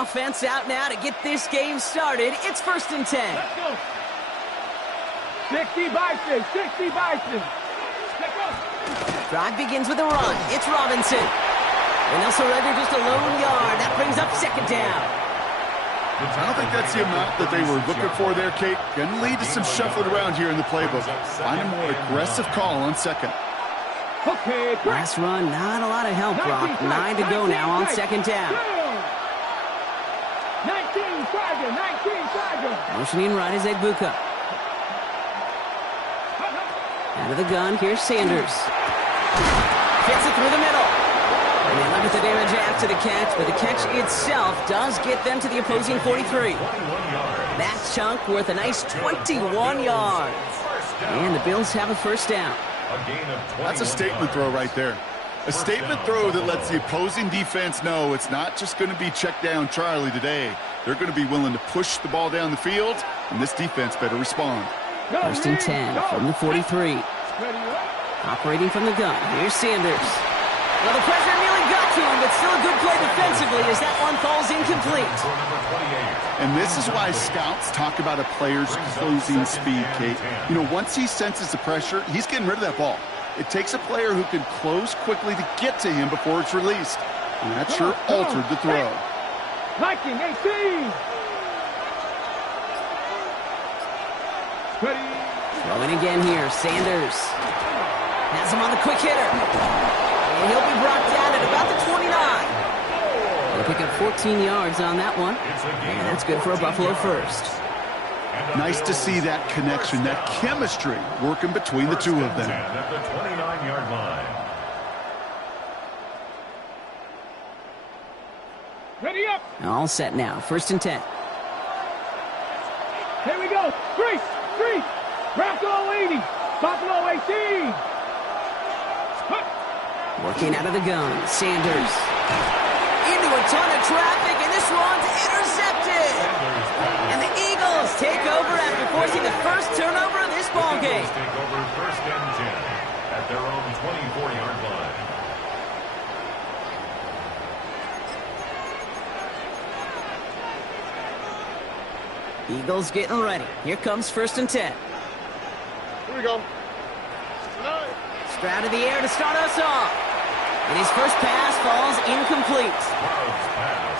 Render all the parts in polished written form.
offense out now to get this game started. It's 1st and 10. Let's go. 60 Bison, 60 Bison. Let's go. Drive begins with a run. It's Robinson. And they'll surrender just a lone yard. That brings up 2nd down. I don't think that's the amount that they were looking for there, Kate. Going to lead to some shuffling around here in the playbook. Find a more aggressive call on 2nd. Okay, last run, not a lot of help, Brock. 9 to go now on 2nd down. 19 Tiger, 19 Tiger. Motioning right is Egbuka. Out of the gun, here's Sanders. Gets it through the middle. And they limit the damage after the catch, but the catch itself does get them to the opposing 43. That chunk worth a nice 21 yards. And the Bills have a 1st down. That's a statement throw right there. A statement throw that lets the opposing defense know it's not just going to be check down Charlie today. They're going to be willing to push the ball down the field, and this defense better respond. 1st and 10 from the 43. Operating from the gun, here's Sanders. Well, the pressure nearly got to him, but still a good play defensively as that one falls incomplete. And this is why scouts talk about a player's closing speed, Kate. You know, once he senses the pressure, he's getting rid of that ball. It takes a player who can close quickly to get to him before it's released. And that sure altered the throw. Viking 18. Ready. Throwing again here, Sanders. Has him on the quick hitter. And he'll be brought down at about the 29. They'll pick up 14 yards on that one. And that's good for a Buffalo 1st. Nice to see that connection, that chemistry working between the two of them. At the 29-yard line. Ready up. All set now, 1st and 10. Here we go. 3. Bronco 80. Buffalo 18. Working out of the gun, Sanders. Into a ton of traffic, and this one's intercepted. And the Eagles take over after forcing the first turnover of this ball game. Take over 1st and 10 at their own 24-yard line. Eagles getting ready. Here comes 1st and 10. Here we go. Stroud of the air to start us off. And his first pass falls incomplete.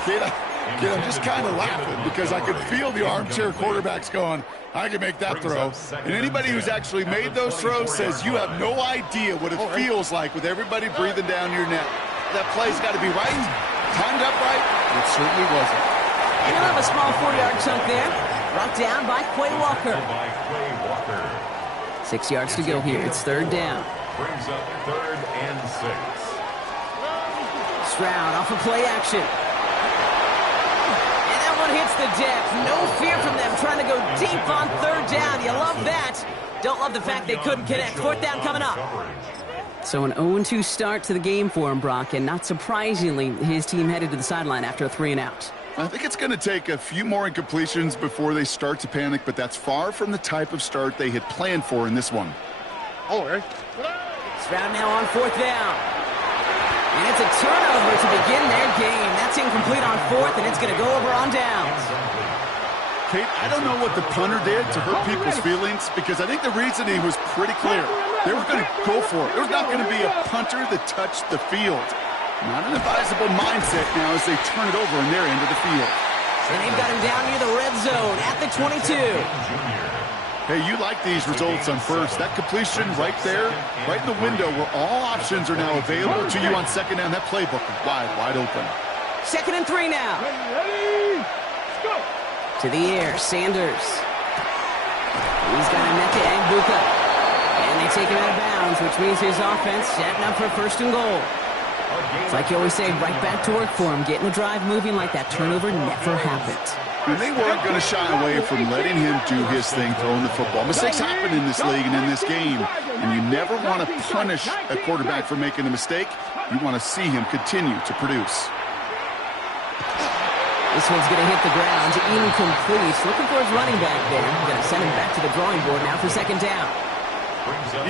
Kid, I'm just kind of laughing because I could feel the armchair quarterbacks going, I can make that throw. And anybody who's actually made those throws says you have no idea what it feels like with everybody breathing down your neck. That play's got to be right, timed up right, and it certainly wasn't. And he'll have a small 4-yard chunk there. Brought down by Quay Walker. 6 yards to go here. It's 3rd down. Brings up 3rd and 6. Stroud off of play action. And that one hits the deck. No fear from them trying to go deep on 3rd down. You love that. Don't love the fact they couldn't connect. 4th down coming up. So an 0-2 start to the game for him, Brock, and not surprisingly, his team headed to the sideline after a 3-and-out. I think it's going to take a few more incompletions before they start to panic, but that's far from the type of start they had planned for in this one. Stroud now on 4th down. And it's a turnover to begin their game. That's incomplete on 4th, and it's going to go over on downs. Kate, I don't know what the punter did to hurt people's feelings because I think the reasoning was pretty clear. They were going to go for it. There was not going to be a punter that touched the field. Not an advisable mindset now as they turn it over in their end of the field. And they've got him down near the red zone at the 22. Hey, you like these results on 1st. That completion right there, right in the window where all options are now available to you on 2nd down. That playbook is wide open. 2nd and 3 now. Ready. Let's go. To the air, Sanders. He's got a net to Egbuka. And they take him out of bounds, which means his offense setting up for 1st and goal. It's like you always say, right back to work for him. Getting the drive moving like that turnover never happened. And they weren't going to shy away from letting him do his thing throwing the football. Mistakes happen in this league and in this game. And you never want to punish a quarterback for making a mistake. You want to see him continue to produce. This one's going to hit the ground. Incomplete. Looking for his running back there. Going to send him back to the drawing board now for 2nd down.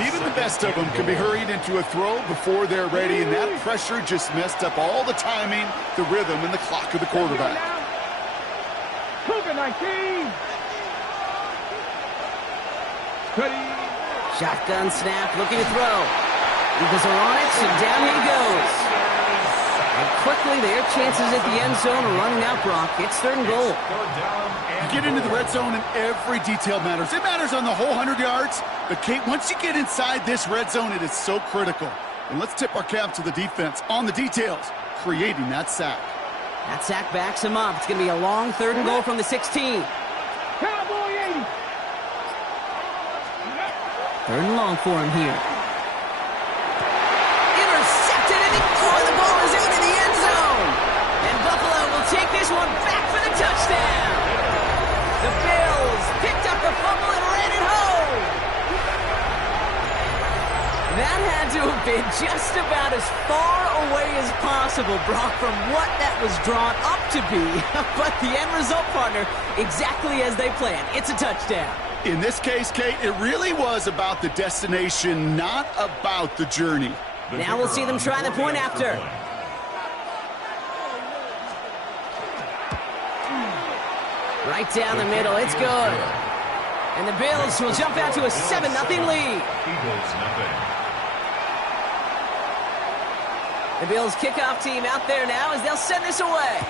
Even the best of them can be hurried into a throw before they're ready, and that pressure just messed up all the timing, the rhythm, and the clock of the quarterback. Move it, 19. Ready. Shotgun snap, looking to throw. Eagles are on it, and down he goes. And quickly, their chances at the end zone are running out, Brock. It's 3rd and goal. You get into the red zone, and every detail matters. It matters on the whole 100 yards. But, Kate, once you get inside this red zone, it is so critical. And let's tip our cap to the defense on the details, creating that sack. That sack backs him up. It's going to be a long 3rd and goal from the 16. Cowboy 80. 3rd and long for him here. Intercepted, and the ball is out of the end zone. And Buffalo will take this one back for the touchdown. The Bills picked up the fumble and ran it home. That had to have been just about as far away as possible, Brock, from what that was drawn up to be. But the end result, partner, exactly as they planned. It's a touchdown. In this case, Kate, it really was about the destination, not about the journey. Now we'll see them try the point after. Right down the middle. It's good. And the Bills will jump out to a 7-0 lead. Eagles nothing. The Bills kickoff team out there now as they'll send this away.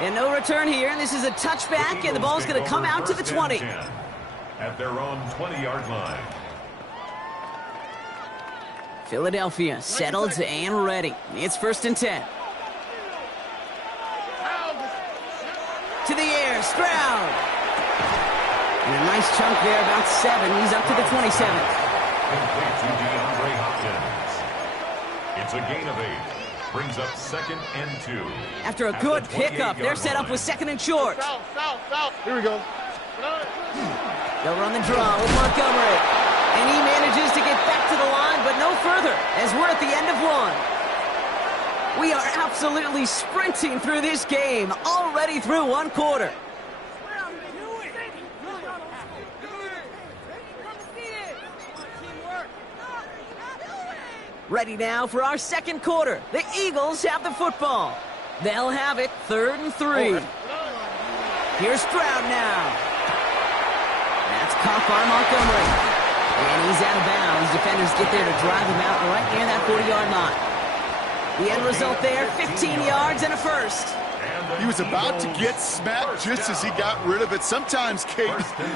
And no return here. This is a touchback, and the ball's going to come out to the 20. At their own 20-yard line. Philadelphia settled and ready. It's 1st and 10. To the air, Stroud. And a nice chunk there, about 7. He's up to the 27. Complete to DeAndre Hopkins. It's a gain of 8. Brings up 2nd and 2. After a good pickup, they're set up with 2nd and short. Here we go. They'll run the draw with Montgomery. And he manages to get back to the line, but no further, as we're at the end of 1. We are absolutely sprinting through this game, already through 1 quarter. Ready now for our 2nd quarter. The Eagles have the football. They'll have it 3rd and 3. Here's Stroud now. That's caught by Montgomery. And he's out of bounds. Defenders get there to drive him out right near that 40-yard line. The end result there, 15 yards and a first. He was about to get smacked just as he got rid of it. Sometimes, Kate,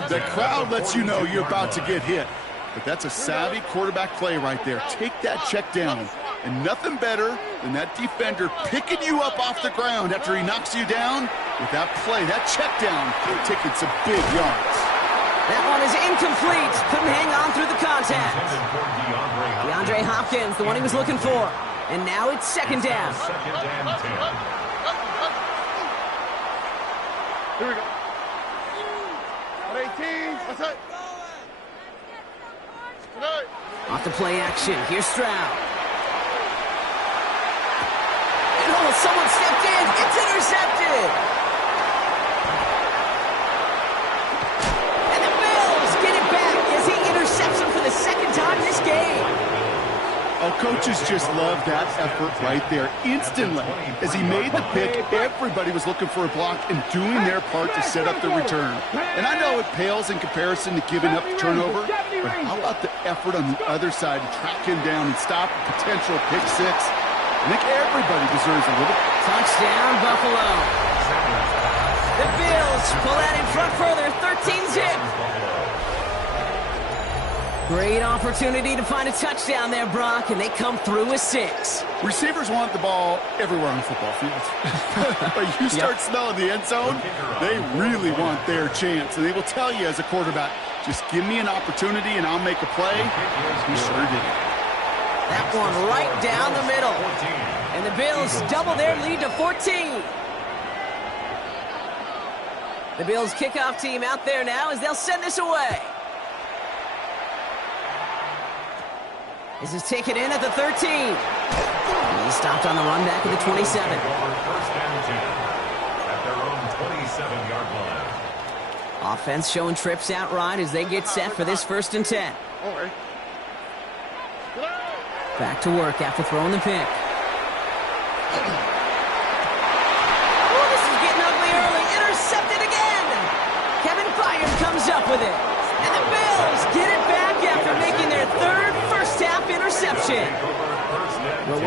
the crowd lets you know you're about to get hit. But that's a savvy quarterback play right there. Take that check down. And nothing better than that defender picking you up off the ground after he knocks you down with that play, that check down, taking some big yards. That one is incomplete. Couldn't hang on through the contact. DeAndre Hopkins, the one he was looking for. And now it's 2nd down. 2nd and 10. Here we go. 18. What's that? Off the play action. Here's Stroud. And oh, someone stepped in. It's intercepted. And the Bills get it back as he intercepts him for the 2nd time this game. Oh, coaches just love that effort right there. Instantly, as he made the pick, everybody was looking for a block and doing their part to set up the return. And I know it pales in comparison to giving up the turnover, but how about the effort on the other side to track him down and stop a potential pick 6? I think everybody deserves a little. Touchdown, Buffalo. The Bills pull out in front further, 13-zip. Great opportunity to find a touchdown there, Brock, and they come through with 6. Receivers want the ball everywhere on the football field. But you start smelling the end zone, they really want their chance. And they will tell you as a quarterback, just give me an opportunity and I'll make a play. He sure did. That one right down the middle. And the Bills double their lead to 14. The Bills kickoff team out there now as they'll send this away. This is taken in at the 13. He stopped on the run back at the 27. 1st and 10 at their own 27-yard line. Offense showing trips outright as they get set for this 1st and 10. Back to work after throwing the pick.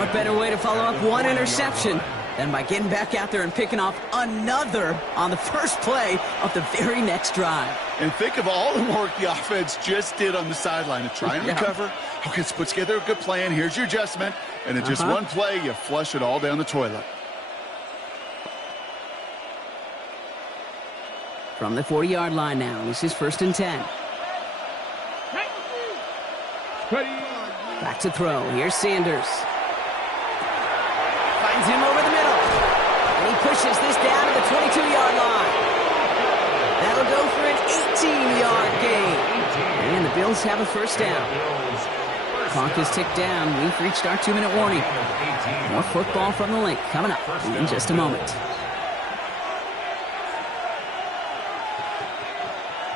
what better way to follow up one interception than by getting back out there and picking off another on the first play of the very next drive. And think of all the work the offense just did on the sideline to try and recover. Okay, let's put together a good plan. Here's your adjustment. And in just one play, you flush it all down the toilet. From the 40-yard line now, this is 1st and 10. Back to throw. Here's Sanders. Finds him over the middle. And he pushes this down to the 22-yard line. That'll go for an 18-yard gain. And the Bills have a first down. Clock is ticked down. We've reached our 2-minute warning. More football from the Link coming up in just a moment.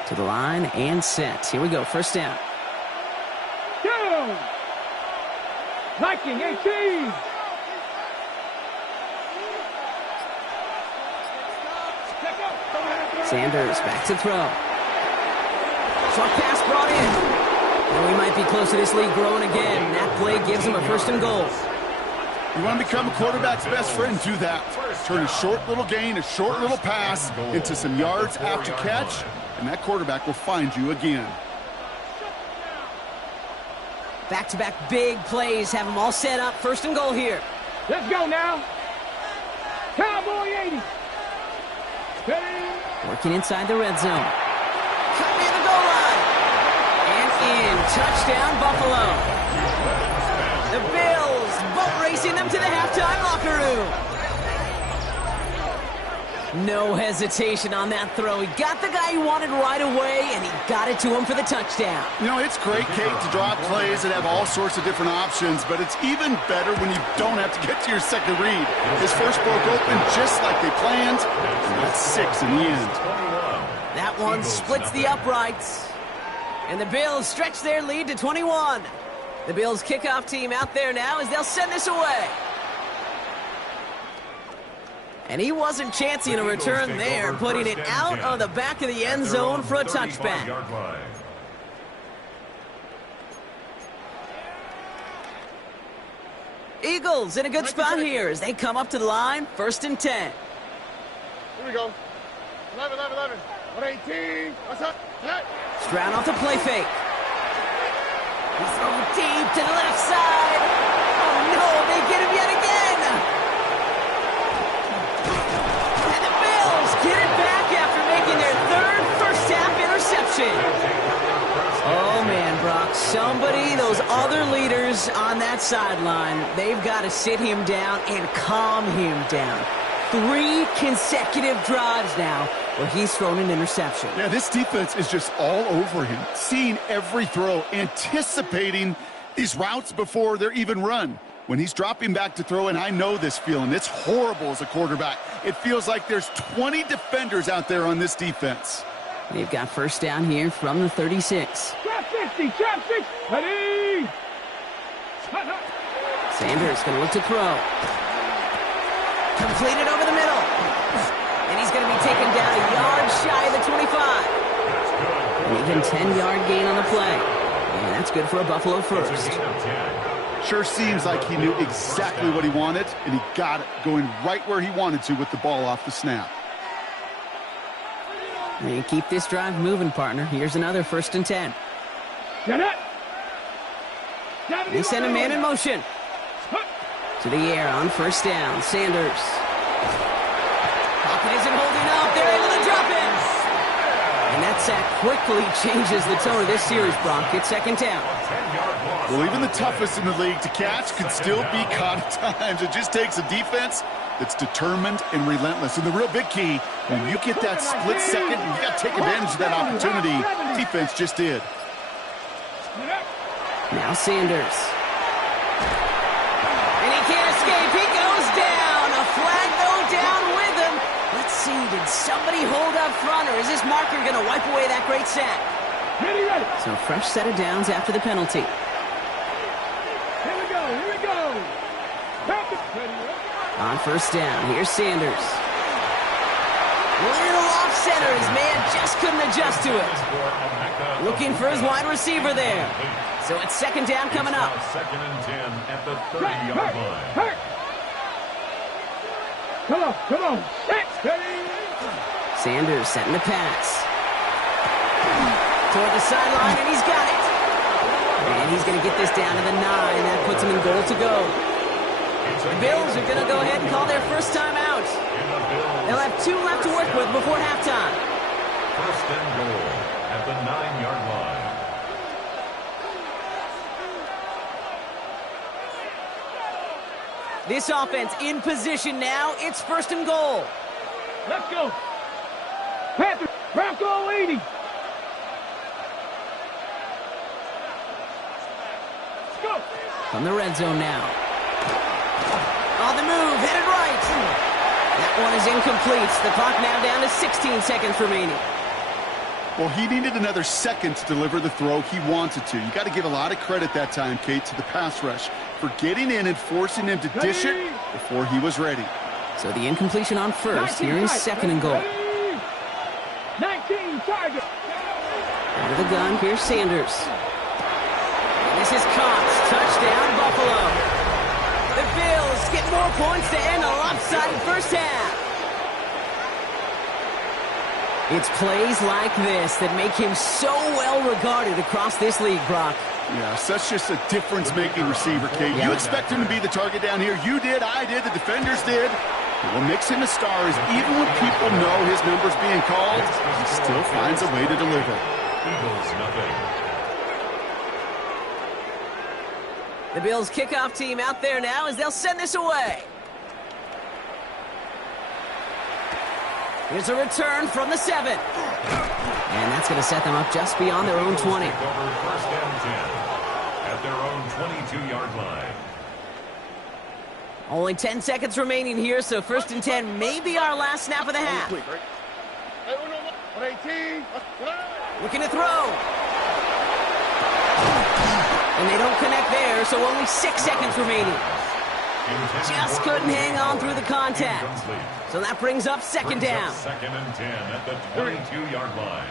To the line and set. Here we go. First down. Down. Liking 18. Sanders back to throw. Short pass brought in. And we might be close to this lead growing again. That play gives him a 1st and goal. You want to become a quarterback's best friend, do that. Turn a short little gain, a short little pass into some yards after catch, and that quarterback will find you again. Back-to-back big plays have them all set up. 1st and goal here. Let's go now. Cowboy 80. Working inside the red zone. Cut near the goal line. And in. Touchdown, Buffalo. The Bills boat racing them to the halftime locker room. No hesitation on that throw. He got the guy he wanted right away, and he got it to him for the touchdown. You know, it's great, Kate, to draw plays and have all sorts of different options, but it's even better when you don't have to get to your second read. His first broke open just like they planned, and that's 6 in the end. That one splits the uprights, and the Bills stretch their lead to 21. The Bills kickoff team out there now as they'll send this away. And he wasn't chancing a return there, putting it out of the back of the end zone for a touchback. Eagles in a good spot here as they come up to the line, 1st and 10. Here we go. 11. 118. What's up? Stroud off the play fake. He's throwing deep to the left side. Oh no, they get him yet again. And the Bills get it back after making their 3rd first-half interception. Oh man, Brock, somebody, those other leaders on that sideline, they've got to sit him down and calm him down. 3 consecutive drives now where he's thrown an interception. Yeah, this defense is just all over him, seeing every throw, anticipating these routes before they're even run. When he's dropping back to throw, and I know this feeling, it's horrible as a quarterback. It feels like there's 20 defenders out there on this defense. They've got first down here from the 36. Trap 60, trap 60. Ready. Sanders going to look to throw. Completed over the middle. And he's going to be taken down a yard shy of the 25. An even 10-yard gain on the play. And that's good for a Buffalo first. Sure seems like he knew exactly what he wanted, and he got it going right where he wanted to with the ball off the snap. And keep this drive moving, partner. Here's another 1st and 10. They send a man in motion. To the air on first down. Sanders. Pocket isn't holding up. They're able to drop it. And that sack quickly changes the tone of this series, Brock. It's 2nd down. Well, even the toughest in the league to catch could still be caught at times. It just takes a defense that's determined and relentless. And the real big key, when you get that split second, you got to take advantage of that opportunity. Defense just did. Now Sanders. And he can't escape. He goes down. A flag, though, down with him. Let's see, did somebody hold up front, or is this marker going to wipe away that great sack? So fresh set of downs after the penalty. Here we go. On first down, here's Sanders. Little off center. His man just couldn't adjust to it. Looking for his wide receiver there. So it's second down coming up. Second and 10 at the 30-yard line. Come on. Sanders setting the pass. Toward the sideline, and he's got it. And he's going to get this down to the 9. That puts him in goal to go. The Bills are going to go ahead and call their first time out. They'll have 2 left to work with before halftime. First and goal at the 9-yard line. This offense in position now. It's first and goal. Let's go. Panthers, Bronco 80. Let's go. From the red zone now. On the move, headed right. That one is incomplete. The clock now down to 16 seconds remaining. Well, he needed another second to deliver the throw he wanted to. You got to give a lot of credit that time, Kate, to the pass rush for getting in and forcing him to dish it before he was ready. So the incompletion on first. Here is second and goal. 19 target. Out of the gun, here's Sanders. And this is Cox. Touchdown, Buffalo. The Bills get more points to end a lopsided first half. It's plays like this that make him so well regarded across this league, Brock. Yeah, such just a difference-making receiver, Kate. You expect him to be the target down here. You did, I did, the defenders did. What makes him a star is even when people know his number's being called, he still finds a way to deliver. Eagles nothing. The Bills kickoff team out there now as they'll send this away. Here's a return from the 7. And that's going to set them up just beyond their own 20. Over first and 10 at their own 22-yard line. Only 10 seconds remaining here, so first and 10 may be our last snap of the half. Looking to throw. And they don't connect there, so only 6 seconds remaining. Just couldn't hang on through the contact. So that brings up second down. Second and 10 at the 22-yard line.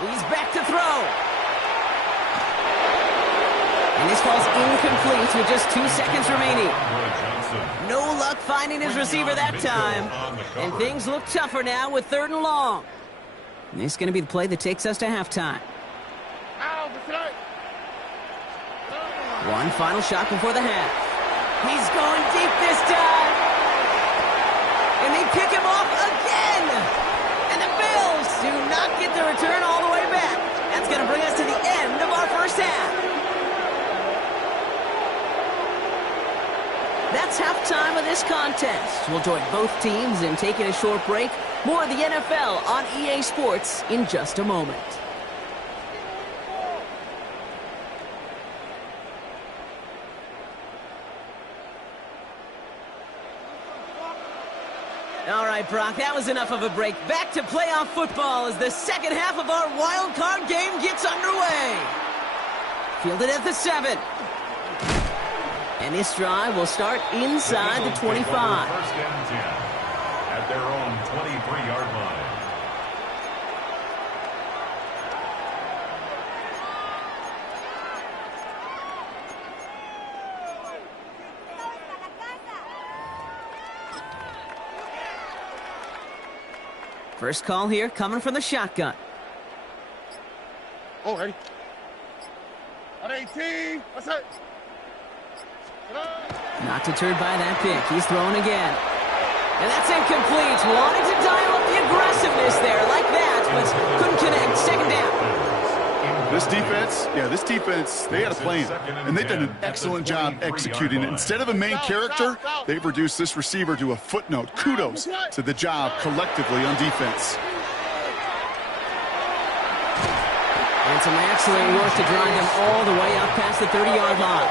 He's back to throw. And this falls incomplete with just 2 seconds remaining. No luck finding his receiver that time. And things look tougher now with 3rd and long. And this is going to be the play that takes us to halftime. One final shot before the half. He's going deep this time. And they pick him off again. And the Bills do not get the return all the way back. That's going to bring us to the end of our first half. That's halftime of this contest. We'll join both teams in taking a short break. More of the NFL on EA Sports in just a moment. All right, Brock, that was enough of a break. Back to playoff football as the second half of our wild card game gets underway. Fielded at the 7. And this drive will start inside the 25. First and 10 at their own 23-yard line. First call here coming from the shotgun. Oh, ready. 18. What's that? Not deterred by that pick. He's throwing again. And that's incomplete. Wanted to dial up the aggressiveness there like that, but couldn't connect. Second down. This defense, they had a plan, and they've done an excellent job executing it. Instead of a main character, they've reduced this receiver to a footnote. Kudos to the job collectively on defense. And some excellent work to drive them all the way up past the 30-yard line.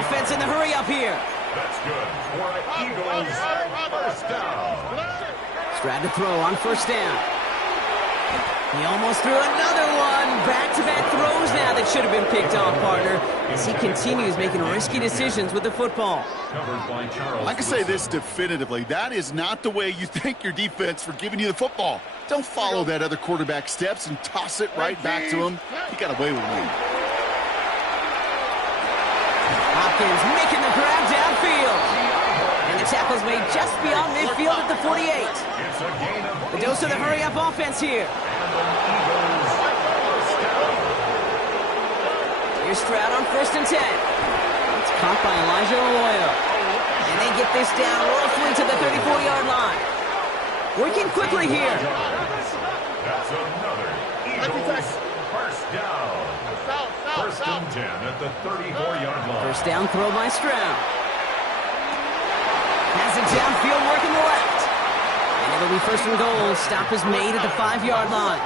Offense in the hurry up here. That's good for the Eagles. First down. Strad to throw on first down. He almost threw another one. Back-to-back throws now that should have been picked off, partner, as he continues making risky decisions with the football. I can say this definitively. That is not the way you thank your defense for giving you the football. Don't follow that other quarterback steps and toss it right back to him. He got away with it. Hopkins making the grab downfield. And the tackle's made just beyond midfield at the 48. The dose of the hurry-up offense here. Here's Stroud on 1st and 10. It's caught by Elijah Arroyo. And they get this down roughly to the 34-yard line. Working quickly here. That's another Eagles first down. First and 10 at the 34-yard line. First down throw by Stroud. Has it downfield working the left. And it'll be 1st and goal. Stop is made at the 5-yard line.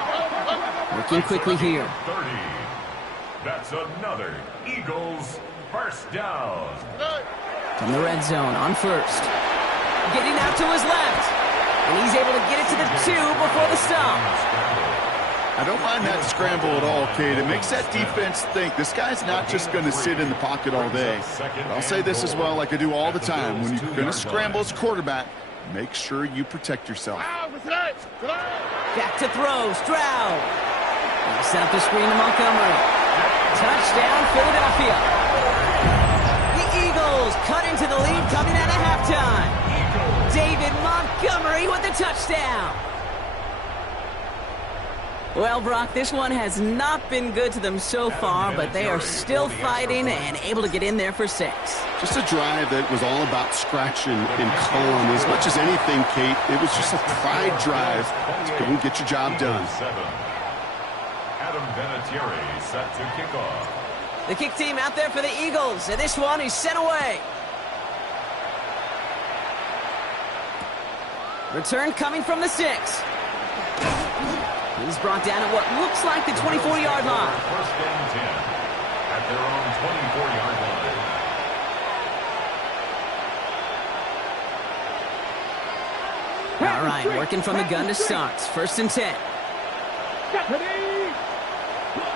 Working quickly here. 30. That's another Eagles first down. From the red zone on 1st. Getting out to his left. And he's able to get it to the 2 before the stop. I don't mind that scramble at all, Kate. It makes that defense think this guy's not just going to sit in the pocket all day. But I'll say this as well, like I do all the time. When you're going to scramble as a quarterback, make sure you protect yourself. Back to throw, Stroud. He'll set up the screen to Montgomery. Touchdown, Philadelphia. The Eagles cut into the lead coming out of halftime. David Montgomery with the touchdown. Well, Brock, this one has not been good to them so far, but they are still fighting and able to get in there for 6. Just a drive that was all about scratching and clawing. As much as anything, Kate, it was just a pride drive to go and get your job done. Adam Vinatieri set to kick off. The kick team out there for the Eagles, and this one is sent away. Return coming from the 6. He's brought down at what looks like the 24-yard line. First and 10 at their own 24-yard line. All right, working from the gun to start. 1st and 10.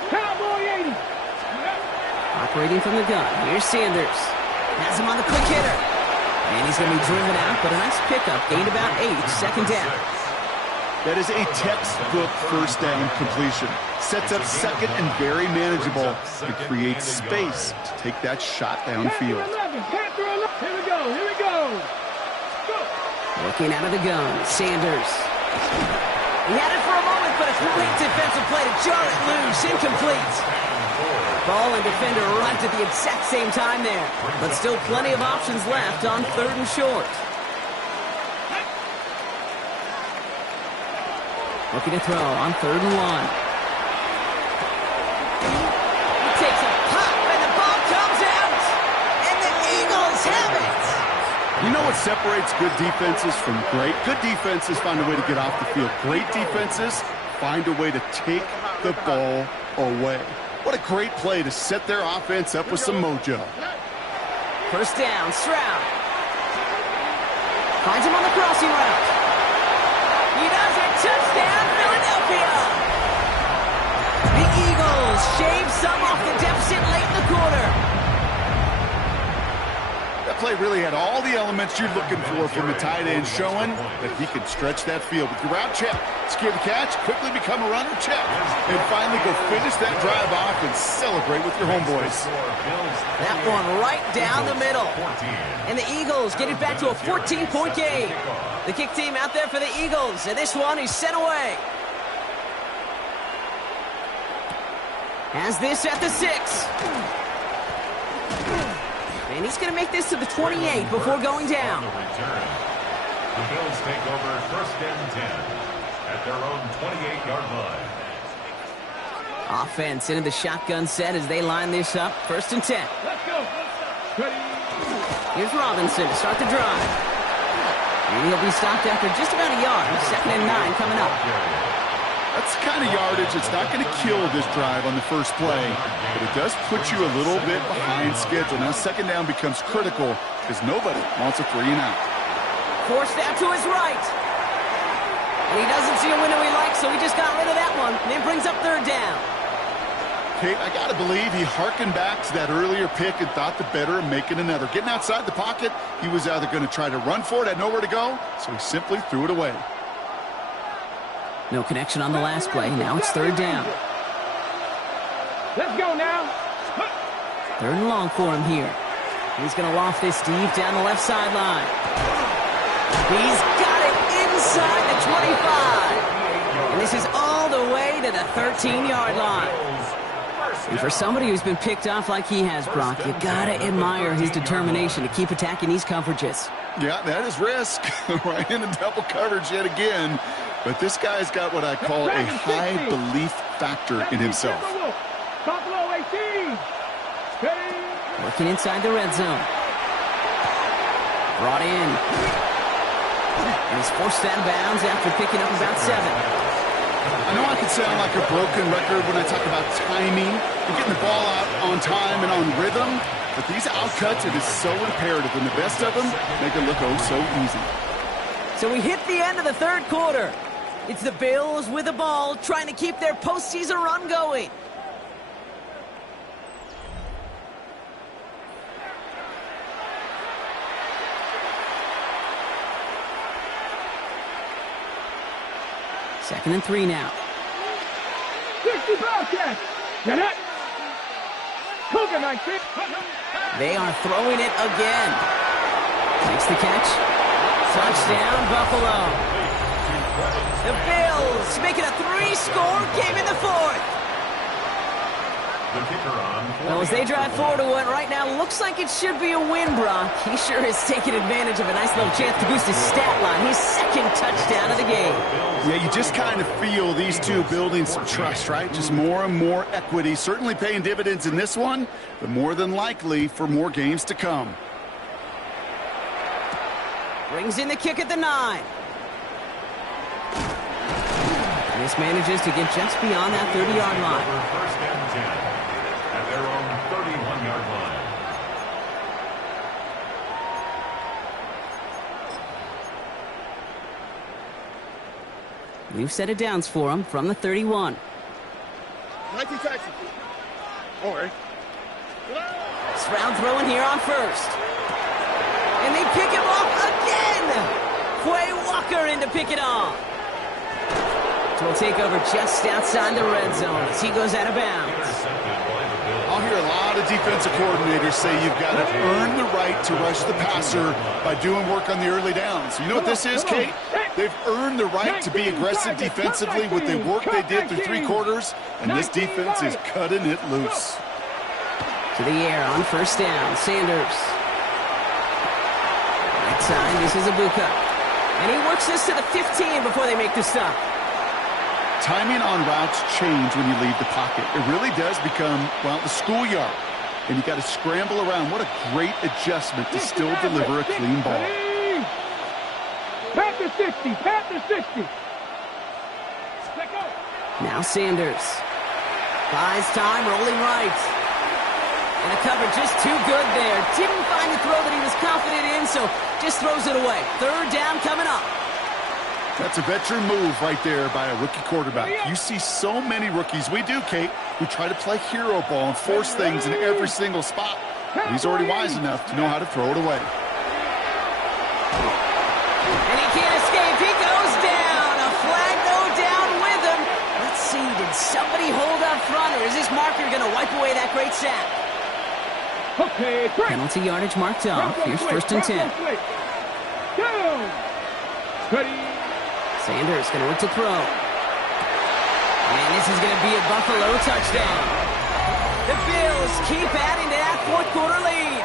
Cowboy 80. Operating from the gun. Here's Sanders. Has him on the quick hitter. And he's going to be driven out, but a nice pickup. Gained about 8. 2nd down. That is a textbook first down completion. Sets up 2nd and very manageable to create space to take that shot downfield. Here we go. Working out of the gun. Sanders. He had it for a moment, but a complete defensive play to jar it loose. Incomplete. Ball and defender arrived at the exact same time there. But still plenty of options left on 3rd and short. Looking to throw on 3rd and 1. He takes a pop, and the ball comes out. And the Eagles have it. You know what separates good defenses from great? Good defenses find a way to get off the field. Great defenses find a way to take the ball away. What a great play to set their offense up with some mojo. First down, Stroud. Finds him on the crossing route. He does it. Touchdown, Philadelphia. The Eagles shave some off the deficit late in the quarter. That play really had all the elements you're looking for from the tight end, showing that he can stretch that field with your route check, secure the catch, quickly become a runner check, and finally go finish that drive off and celebrate with your homeboys. That one right down the middle. And the Eagles get it back to a 14-point game. The kick team out there for the Eagles, and this one is sent away. Has this at the 6. And he's going to make this to the 28 before going down. The Bills take over 1st and 10 at their own 28-yard line. Offense into the shotgun set as they line this up. 1st and 10. Let's go. Ready. Here's Robinson to start the drive. And he'll be stopped after just about a yard. 2nd and 9 coming up. That's the kind of yardage that's not going to kill this drive on the first play, but it does put you a little bit behind schedule. Now 2nd down becomes critical because nobody wants a 3 and out. Forced out to his right. And he doesn't see a window he likes, so he just got rid of that one. And it brings up third down. Kate, I got to believe he hearkened back to that earlier pick and thought the better of making another. Getting outside the pocket, he was either going to try to run for it, had nowhere to go, so he simply threw it away. No connection on the last play. Now it's third down. Let's go now. Third and long for him here. He's going to loft this deep down the left sideline. He's got it inside the 25. And this is all the way to the 13-yard line. And for somebody who's been picked off like he has, Brock, you got to admire his determination to keep attacking these coverages. Yeah, that is risk. Right into double coverage yet again. But this guy's got what I call a high belief factor in himself. Buffalo 18. Working inside the red zone. Brought in. And he's forced out of bounds after picking up about 7. I know I could sound like a broken record when I talk about timing and getting the ball out on time and on rhythm, but these outcuts, it is so imperative, and the best of them make it look oh so easy. So we hit the end of the third quarter. It's the Bills with the ball, trying to keep their postseason run going. Second and 3 now. 60 Bobcats. Get it. Cougar 19. They are throwing it again. Makes the catch. Touchdown, Buffalo. The Bills making a 3-score game in the fourth. Well, as they drive forward to what right now looks like it should be a win, Brock. He sure is taking advantage of a nice little chance to boost his stat line. His second touchdown of the game. Yeah, you just kind of feel these two building some trust, right? Just more and more equity. Certainly paying dividends in this one, but more than likely for more games to come. Brings in the kick at the 9. And this manages to get just beyond that 30-yard line. First and 10 at their own 31-yard line. We've set it downs for him from the 31. 19 Texas. All right. Stroud throwing here on first. And they pick him off again. Quay Walker in to pick it off. So we'll take over just outside the red zone as he goes out of bounds. I'll hear a lot of defensive coordinators say you've got to earn the right to rush the passer by doing work on the early downs. You know what this is, Kate? They've earned the right to be aggressive defensively with the work they did through 3 quarters, and this defense is cutting it loose. To the air on first down, Sanders. Right side, this is Ibuka. And he works this to the 15 before they make the stop. Timing on routes change when you leave the pocket. It really does become, well, the schoolyard. And you got to scramble around. What a great adjustment to still deliver a clean ball. Pat the 60. Pat the 60. Now Sanders. Buys time, rolling right. And the cover just too good there. Didn't find the throw that he was confident in, so just throws it away. Third down coming up. That's a veteran move right there by a rookie quarterback. You see so many rookies, we do, Kate, who try to play hero ball and force things in every single spot. But he's already wise enough to know how to throw it away. And he can't escape. He goes down. A flag go down with him. Let's see, did somebody hold up front, or is this marker going to wipe away that great sack? Okay, penalty yardage marked off. Here's first and 10. Down. Ready. Sanders going to look to throw. And this is going to be a Buffalo touchdown. The Bills keep adding to that fourth quarter lead.